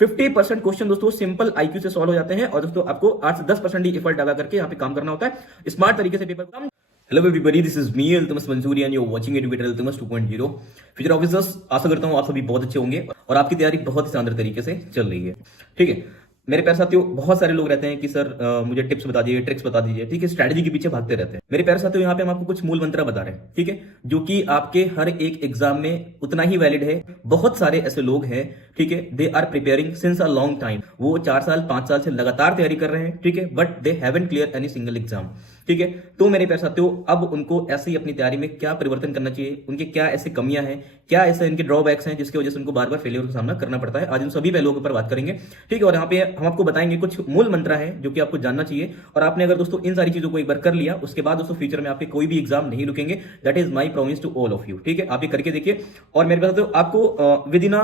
50% question दोस्तों simple IQ से solve हो जाते हैं और दोस्तों आपको 8 से 10% ही एफर्ट लगा करके यहाँ पे काम करना होता है स्मार्ट तरीके से paper. Hello everybody, this is me Altamas Mansuri and you are watching educator Altamas 2.0 future officers. आशा करता हूँ आप सभी बहुत अच्छे होंगे और आपकी तैयारी बहुत ही शानदार तरीके से चल रही है। ठीक है मेरे प्यारे साथियों, बहुत सारे लोग रहते हैं कि सर मुझे टिप्स बता दीजिए, ट्रिक्स बता दीजिए। ठीक है, स्ट्रैटेजी के पीछे भागते रहते हैं। मेरे प्यारे साथियों, यहाँ पे हम आपको कुछ मूल मंत्र बता रहे हैं, ठीक है, जो कि आपके हर एक एग्जाम में उतना ही वैलिड है। बहुत सारे ऐसे लोग हैं, ठीक है, they are preparing since a long time. वो 4 साल 5 साल से लगातार तैयारी कर रहे हैं, ठीक है, but they haven't clear any single exam. ठीक है, तो मेरे प्यारे साथियों, अब उनको ऐसे ही अपनी तैयारी में क्या परिवर्तन करना चाहिए, उनके क्या ऐसे कमियां हैं, क्या ऐसे इनके ड्रॉबैक्स हैं जिसकी वजह से उनको बार बार फेलियर का सामना करना पड़ता है। आज इन सभी पहलुओं के ऊपर बात करेंगे। ठीक है, और यहाँ पे हम आपको बताएंगे कुछ मूल मंत्र है जो कि आपको जानना चाहिए। और आपने अगर दोस्तों इन सारी चीजों को एक बार कर लिया, उसके बाद दोस्तों फ्यूचर में आपके कोई भी एग्जाम नहीं रुकेंगे। That is my promise to all of you. ठीक है, आप ये करके देखिए और मेरे पास आपको विद इन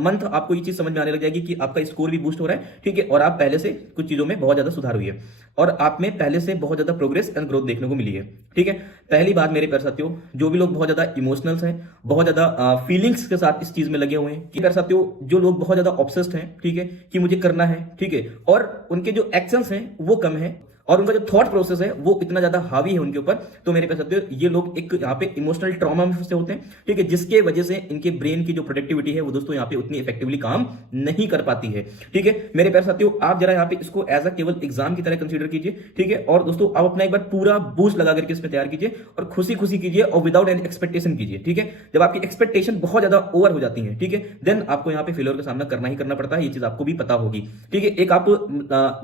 मंथ आपको ये चीज समझ में आने लग जाएगी कि आपका स्कोर भी बूस्ट हो रहा है। ठीक है, और आप पहले से कुछ चीजों में बहुत ज्यादा सुधार हुई है और आप में पहले से बहुत ज्यादा प्रोग्रेस एंड ग्रोथ देखने को मिली है। ठीक है, पहली बात मेरे प्यारे साथियों, जो भी लोग बहुत ज्यादा इमोशनल्स हैं, बहुत ज्यादा फीलिंग्स के साथ इस चीज में लगे हुए हैं, कि प्यारे साथियों जो लोग बहुत ज्यादा ऑब्सेस्ड हैं, ठीक है, कि मुझे करना है, ठीक है, और उनके जो एक्शंस हैं वो कम है और उनका जो थॉट प्रोसेस है वो इतना ज्यादा हावी है उनके ऊपर, तो मेरे प्यारे साथियों ये लोग एक यहाँ पे इमोशनल ट्रॉमा में फंसे होते हैं। ठीक है, जिसके वजह से इनके ब्रेन की जो प्रोडक्टिविटी है वो दोस्तों यहाँ पे उतनी इफेक्टिवली काम नहीं कर पाती है। ठीक है मेरे प्यारे साथियों, आप जरा यहाँ पे इसको एज अ केवल एग्जाम की तरह कंसीडर कीजिए। ठीक है, और दोस्तों आप अपना एक बार पूरा बूस्ट लगा करके इसमें तैयार कीजिए और खुशी खुशी कीजिए और विदाउट एनी एक्सपेक्टेशन कीजिए। ठीक है, जब आपकी एक्सपेक्टेशन बहुत ज्यादा ओवर हो जाती है, ठीक है, देन आपको यहाँ पे फेलियर का सामना करना ही करना पड़ता है। ये चीज आपको भी पता होगी। ठीक है, एक आप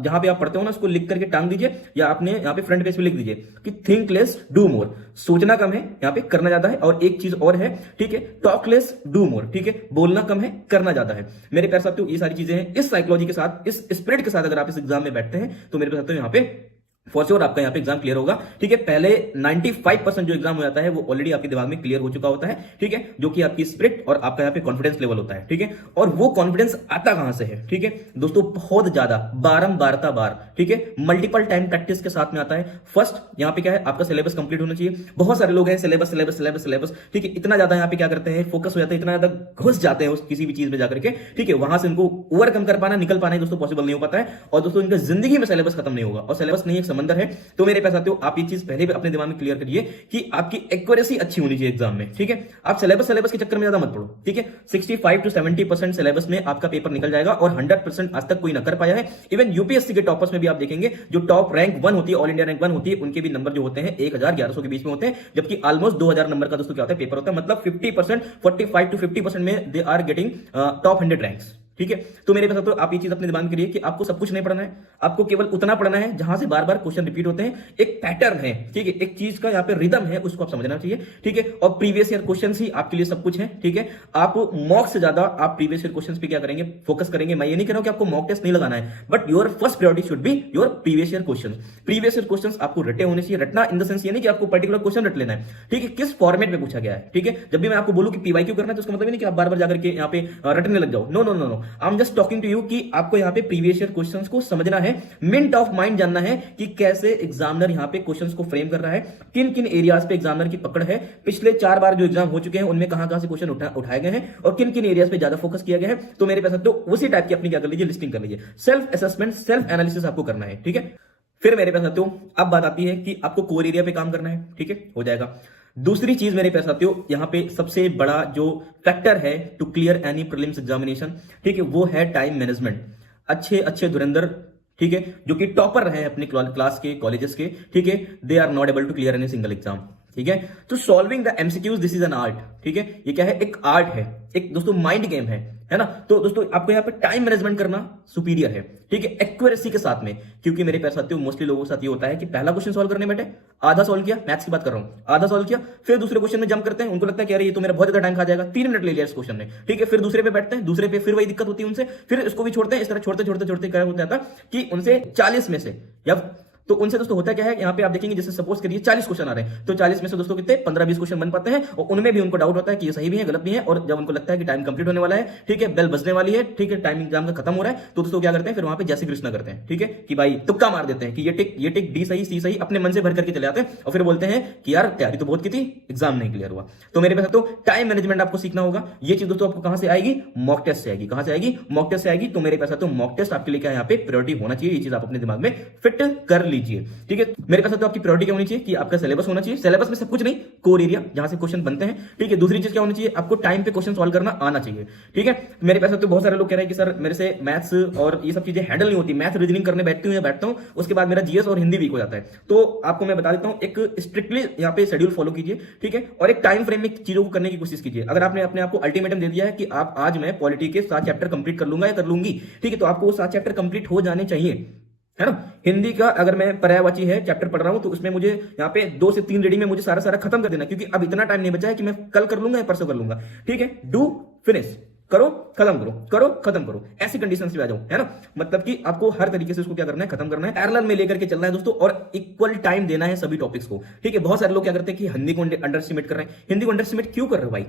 जहां पे आप पढ़ते हो ना, उसको लिख करके टांग दीजिए या आपने यहाँ पे फ्रंट पेज पे लिख दीजिए कि थिंक लेस डू मोर। सोचना कम है, यहाँ पे करना ज्यादा है। और एक चीज और है, ठीक है, टॉक लेस डू मोर। ठीक है, बोलना कम है, करना ज्यादा है। मेरे प्यारे साथियों, ये सारी चीजें हैं। इस साइकोलॉजी के साथ, इस स्पिरिट के साथ अगर आप इस एग्जाम में बैठते हैं तो मेरे प्यारे साथियों यहाँ पे फॉर श्योर आपका यहाँ पे एग्जाम क्लियर होगा। ठीक है, पहले 95% जो एग्जाम हो जाता है वो ऑलरेडी आपके दिमाग में क्लियर हो चुका होता है। ठीक है, जो कि आपकी स्पिरिट और आपका यहाँ पे कॉन्फिडेंस लेवल होता है। ठीक है, और वो कॉन्फिडेंस आता कहां से है? ठीक है दोस्तों, बहुत ज्यादा बारंबारता बार, ठीक है, मल्टीपल टाइम प्रैक्टिस के साथ में आता है। फर्स्ट यहाँ पे क्या है, आपका सिलेबस कंप्लीट होना चाहिए। बहुत सारे लोग हैं सिलेबस सिलेबस सिलेबस सिलेबस, ठीक है, इतना ज्यादा यहाँ पे क्या करते हैं, फोकस हो जाता है, इतना ज्यादा घुस जाते हैं उस किसी भी चीज में जाकर के। ठीक है, वहां से उनको ओवरकम कर पाना, निकल पाना दोस्तों पॉसिबल नहीं हो पाता है। और दोस्तों इनका जिंदगी में सिलेबस खत्म नहीं होगा और सिलेबस नहीं एक समंदर है। तो मेरे प्यारे साथियों, आप ये चीज पहले भी अपने दिमाग में क्लियर करिए कि आपकी एक्यूरेसी अच्छी होनी चाहिए एग्जाम में। ठीक है, आप सिलेबस के चक्कर में ज्यादा मत पड़ो। ठीक है, 65 to 70% सिलेबस में आपका पेपर निकल जाएगा और 100% आज तक कोई ना कर पाया है। इवन यूपीएससी के टॉपर्स में भी आप देखेंगे, जो टॉप रैंक 1 होती है, ऑल इंडिया रैंक 1 होती है, उनके भी नंबर जो होते हैं 1000-1100 के बीच में होते हैं, जबकि ऑलमोस्ट 2000 नंबर का दोस्तों क्या होता है, पेपर होता है। मतलब 50%, 45 to 50% में they are getting top 100 ranks. ठीक है, तो मेरे पास तो आप ये चीज अपने दिमाग में करिए कि आपको सब कुछ नहीं पढ़ना है, आपको केवल उतना पढ़ना है जहां से बार बार क्वेश्चन रिपीट होते हैं। एक पैटर्न है, ठीक है, एक चीज का यहाँ पे रिदम है, उसको आप समझना चाहिए। ठीक है, और प्रीवियस ईयर क्वेश्चन ही आपके लिए सब कुछ है। ठीक है, आप मॉक से ज्यादा आप प्रीवियस ईयर क्वेश्चन पे क्या करेंगे, फोकस करेंगे। मैं ये नहीं कह रहा हूं कि आपको मॉक टेस्ट नहीं लगाना है, but your first priority should be your previous year question. Previous year question आपको रटे होने चाहिए। रटना इन द सेंस ये नहीं कि आपको पर्टिकुलर क्वेश्चन रट लेना है, ठीक है, किस फॉर्मेट में पूछा गया है। ठीक है, जब भी मैं आपको बोलूं कि पीवाईक्यू करना है तो उसका मतलब नहीं कि आप बार बार जाकर के यहाँ पे रटने लग जाओ। No no no no, I am just talking कि आपको यहां पे प्रीवियस ईयर क्वेश्चंस को समझना है, मिंट ऑफ माइंड जानना है कि कैसे एग्जामिनर यहां पे क्वेश्चंस को फ्रेम कर रहा है, किन किन एरियाज पे एग्जामिनर की पकड़ है, पिछले 4 बार जो एग्जाम हो चुके हैं उनमें कहां-कहां से क्वेश्चन उठाए गए हैं और किन किन एरियाज पे ज्यादा फोकस किया गया है। तो मेरे पास तो उसी टाइप की अपनी क्या कर लीजिए, लिस्टिंग कर लीजिए। सेल्फ असेसमेंट, सेल्फ एनालिसिस आपको करना है। ठीक है, फिर मेरे पास अब बात आती है कि आपको कोर एरिया पे काम करना है। ठीक है, हो जाएगा। दूसरी चीज मेरे प्यारे साथियों, यहां पे सबसे बड़ा जो फैक्टर है to clear any prelims examination, ठीक है, वो है टाइम मैनेजमेंट। अच्छे धुरंधर, ठीक है, जो कि टॉपर रहे अपने क्लास के, कॉलेजेस के, ठीक है, they are not able to clear any single exam. ठीक है, तो solving the MCQs, this is an art. ठीक है, ये क्या है, एक आर्ट है, एक दोस्तों माइंड गेम है ना। तो दोस्तों आपको यहाँ पे टाइम मैनेजमेंट करना सुपीरियर है। ठीक है, एक्यूरेसी के साथ में, क्योंकि मेरे प्यारे साथियों मोस्टली लोगों के साथ ये होता है कि पहला क्वेश्चन सॉल्व करने बैठे, आधा सॉल्व किया, मैथ्स की बात कर रहा हूं, आधा सॉल्व किया, फिर दूसरे क्वेश्चन में जंप करते हैं। उनको लगता है कि अरे ये तो मेरा बहुत ज्यादा टाइम खा जाएगा, 3 मिनट ले लिया इस क्वेश्चन ने। ठीक है, फिर दूसरे पे बैठते हैं, दूसरे पे फिर वही दिक्कत होती है उनसे, फिर इसको भी छोड़ते हैं। इस तरह छोड़ते छोड़ते छोड़ते क्या होता है कि उनसे 40 में से या तो उनसे दोस्तों होता क्या है, यहाँ पे आप देखेंगे जैसे सपोज करिए 40 क्वेश्चन आ रहे हैं, तो 40 में से दोस्तों कितने 15-20 क्वेश्चन बन पाते हैं, और उनमें भी उनको डाउट होता है कि ये सही भी है गलत भी है, और जब उनको लगता है कि टाइम कंप्लीट होने वाला है, ठीक है, बेल बजने वाली है, ठीक है, टाइम एग्जाम का खत्म हो रहा है, तो दोस्तों क्या करते हैं फिर वहां पे जैसे कृष्णा करते हैं, ठीक है, कि भाई तुक्का मार देते हैं कि ये टिक डी सही सी सही अपने मन से भर करके चले आते हैं, और फिर बोलते हैं कि यार तैयारी तो बहुत की थी, एग्जाम नहीं क्लियर हुआ। तो मेरे पास तो टाइम मैनेजमेंट आपको सीखना होगा। ये चीज दोस्तों आपको कहां से आएगी, मॉक टेस्ट से आएगी। कहां से आएगी, मॉक टेस्ट से आएगी। तो मेरे पास तो मॉक टेस्ट आपके लिए क्या यहाँ पे प्रायोरिटी होना चाहिए, ये चीज आप अपने दिमाग में फिट कर लीजिए, ठीक है। मेरे पास तो आपकी प्रायोरिटी क्या होनी चाहिए कि आपका सिलेबस होना चाहिए, सिलेबस में सब कुछ नहीं, कोर एरिया जहां से क्वेश्चन बनते हैं, ठीक है। दूसरी चीज क्या होनी चाहिए, आपको टाइम पे क्वेश्चन सॉल्व करना आना चाहिए, ठीक है। मेरे पास तो बहुत सारे लोग कह रहे हैं कि सर मेरे से मैथ्स और ये सब चीजें हैंडल नहीं होती, मैथ रीजनिंग करने बैठता हूं, उसके बाद मेरा जीएस और हिंदी वीक हो जाता है। तो आपको मैं बता देता हूं, एक स्ट्रिक्टली यहाँ पे शेड्यूल फॉलो कीजिए, ठीक है, और एक टाइम फ्रेम में चीजों को करने की कोशिश कीजिए। अगर आपने अपने आप को अल्टीमेटम दे दिया है कि आप आज मैं पॉलिटी के 7 चैप्टर कंप्लीट कर लूंगा या कर लूंगी, ठीक है, तो आपको वो 7 चैप्टर कंप्लीट हो जाने चाहिए, है ना। हिंदी का अगर मैं पर्यायवाची है चैप्टर पढ़ रहा हूं, तो उसमें मुझे यहाँ पे 2 से 3 रीडिंग में मुझे सारा खत्म कर देना, क्योंकि अब इतना टाइम नहीं बचा है कि मैं कल कर लूंगा या परसों कर लूंगा, ठीक है। डू फिनिश, करो खत्म करो, करो खत्म करो, ऐसी कंडीशन से आ जाओ, है ना। मतलब कि आपको हर तरीके से उसको क्या करना है, खत्म करना है, पैरेलल में लेकर के चलना है दोस्तों, और इक्वल टाइम देना है सभी टॉपिक्स को, ठीक है। बहुत सारे लोग क्या करते हैं कि हिंदी को अंडर एस्टिमेट कर रहे हैं। हिंदी को अंडर एस्टिमेट क्यों कर रहे हो भाई,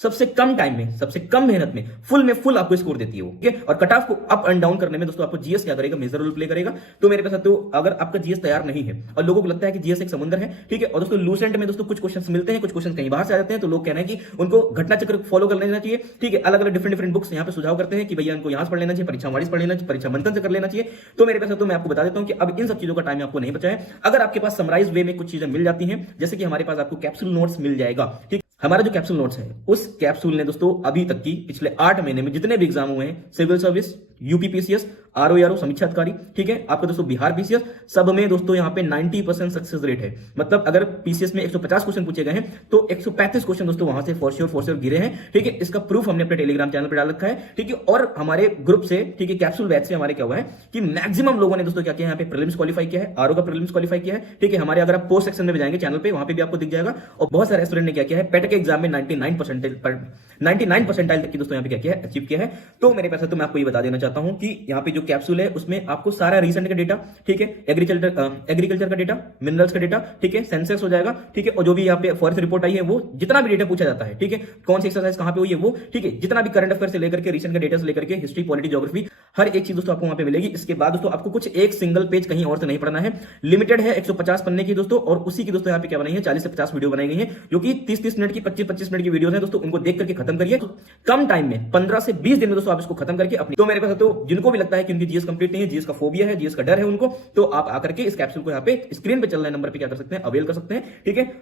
सबसे कम टाइम में, सबसे कम मेहनत में फुल आपको स्कोर देती है वो, ठीक है। और कट ऑफ को अप एंड डाउन करने में दोस्तों आपको जीएस क्या करेगा, मेजर रोल प्ले करेगा। तो मेरे पास तो अगर आपका जीएस तैयार नहीं है और लोगों को लगता है कि जीएस एक समुद्र है, ठीक है, और दोस्तों लूसेंट में दोस्तों कुछ क्वेश्चंस मिलते हैं, कुछ क्वेश्चन कहीं बाहर से आ जाते हैं, तो लोग कह रहे हैं कि उनको घटना चक्र फॉलो कर लेना चाहिए, ठीक है। अलग अलग डिफरेंट बुक्स यहाँ पे सुझाव करते हैं कि भैया इनको यहाँ से पढ़ लेना चाहिए, परीक्षा वारिस पढ़ लेना चाहिए, परीक्षा मंथन से कर लेना चाहिए। तो मेरे पास तो मैं आपको बता देता हूँ कि अब इन सब चीजों का टाइम आपको नहीं बचा है। अगर आपके पास समराइज वे में कुछ चीजें मिल जाती हैं, जैसे कि हमारे पास आपको कैप्सूल नोट्स मिल जाएगा, ठीक। हमारा जो कैप्सूल नोट्स है, उस कैप्सूल ने दोस्तों अभी तक की पिछले 8 महीने में जितने भी एग्जाम हुए हैं, civil service, UP PCS, RO समीक्षा अधिकारी, ठीक है, आपका दोस्तों बिहार पीसीएस, सब में दोस्तों यहाँ पे 90% सक्सेस रेट है। मतलब अगर पीसीएस में 150 क्वेश्चन पूछे गए हैं, तो 135 क्वेश्चन दोस्तों वहां से फॉर श्योर गिरे हैं, ठीक है। इसका प्रूफ हमने अपने टेलीग्राम चैनल पर डाल रखा है, ठीक है। और हमारे ग्रुप से, ठीक है, कैप्सूल बैच से हमारे क्या हुआ है कि मैक्सिमम लोगों ने दोस्तों क्या किया, यहाँ पे प्रीलिम्स क्वालिफाई किया है, आरओ का प्रीलिम्स क्वालिफाई किया है, ठीक है। हमारे अगर आप पोस्ट सेक्शन में भी जाएंगे चैनल पे, वहां पे भी आपको दिख जाएगा। और बहुत सारे स्टूडेंट ने क्या किया है, पेट के एग्जाम में 99 परसेंटाइल तक की दोस्तों यहाँ पे क्या किया है, अचीव किया है। तो मेरे पास तो मैं आपको ये बता देना चाहता हूं कि यहाँ पे जो कैप्सूल है उसमें आपको सारा रिसेंट का डेटा, ठीक है, एग्रीकल्चर का डेटा, मिनरल्स का डेटा, ठीक है, सेंसस हो जाएगा, ठीक है। और जो भी यहाँ पे फॉरेस्ट रिपोर्ट आई है, वो जितना भी डेटा पूछा जाता है, ठीक है, कौन सी एक्सरसाइज कहां पे हुई है वो, ठीक है, जितना भी करंट अफेयर से लेकर के रिसेंट का डेटा से लेकर के हिस्ट्री, पॉलिटी, ज्योग्राफी, हर एक चीज दोस्तों आपको वहां पे मिलेगी। इसके बाद दोस्तों आपको कुछ एक सिंगल पेज कहीं और से नहीं पढ़ना है, लिमिटेड है 150 पन्ने की दोस्तों, और उसी की दोस्तों यहाँ पे क्या बनाई है, 40 से 50 वीडियो बनाई गई है, जो कि 30-30 मिनट की, 25-25 मिनट की वीडियो है दोस्तों। उनको देख करके खत्म करिए कम टाइम में, 15 से 20 दिन में दोस्तों आप इसको खत्म करके अपनी। तो मेरे पास तो जिनको भी लगता है कि उनकी जीएस कंप्लीट नहीं है, जीएस का फोबिया है, जीएस का डर है उनको, तो आप आकर के इस कैप्सूल को यहाँ पे स्क्रीन पे चल रहे नंबर पे क्या कर सकते हैं, अवेल कर सकते हैं, ठीक है।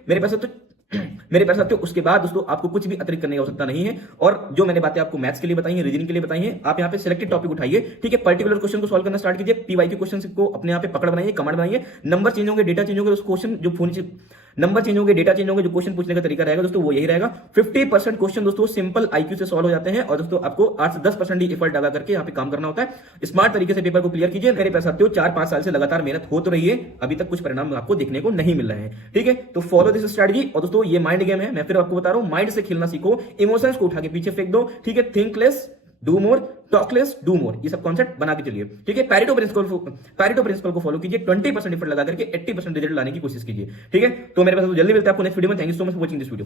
मेरे पास तो उसके बाद दोस्तों आपको कुछ भी अतिरिक्त करने की आवश्यकता नहीं है। और जो मैंने बातें आपको मैथ्स के लिए बताई हैं, रीजनिंग के लिए बताई हैं, आप यहाँ पे सिलेक्टेड टॉपिक उठाइए, ठीक है, पर्टिकुलर क्वेश्चन को सॉल्व करना स्टार्ट कीजिए, पीवाईक्यू क्वेश्चन को अपने यहाँ पे पकड़ बनाइए, कमांड बनाइए, नंबर चेंज होंगे, डेटा चेंज होंगे, उस क्वेश्चन जो नंबर चेंज होंगे, डेटा चेंज होंगे, जो क्वेश्चन पूछने का तरीका रहेगा दोस्तों वो यही रहेगा। 50% क्वेश्चन दोस्तों सिंपल आईक्यू से सॉल्व हो जाते हैं, और दोस्तों आपको 8 से 10% ही एफर्ट लगा करके यहाँ पे काम करना होता है। स्मार्ट तरीके से पेपर को क्लियर कीजिए। मेरे पास साथियों 4-5 साल से लगातार मेहनत हो तो रही है, अभी तक कुछ परिणाम आपको देखने को नहीं मिल रहे हैं, ठीक है। तो फॉलो दिस स्ट्रेटजी। और दोस्तों ये माइंड गेम है, मैं फिर आपको बता रहा हूं, माइंड से खेलना सीखो, इमोशंस को उठा के पीछे फेंक दो, ठीक है। Think less do more, talk less do more, ये सब कॉन्सेप्ट बना के चलिए, ठीक है। पैरेटो प्रिंसिपल को फॉलो कीजिए, 20% एफर्ट लगा करके 80% रिजल्ट लाने की कोशिश कीजिए, ठीक है। तो मेरे पास जल्दी मिलता है आपको नेक्स्ट वीडियो में। Thank you so much for watching this video.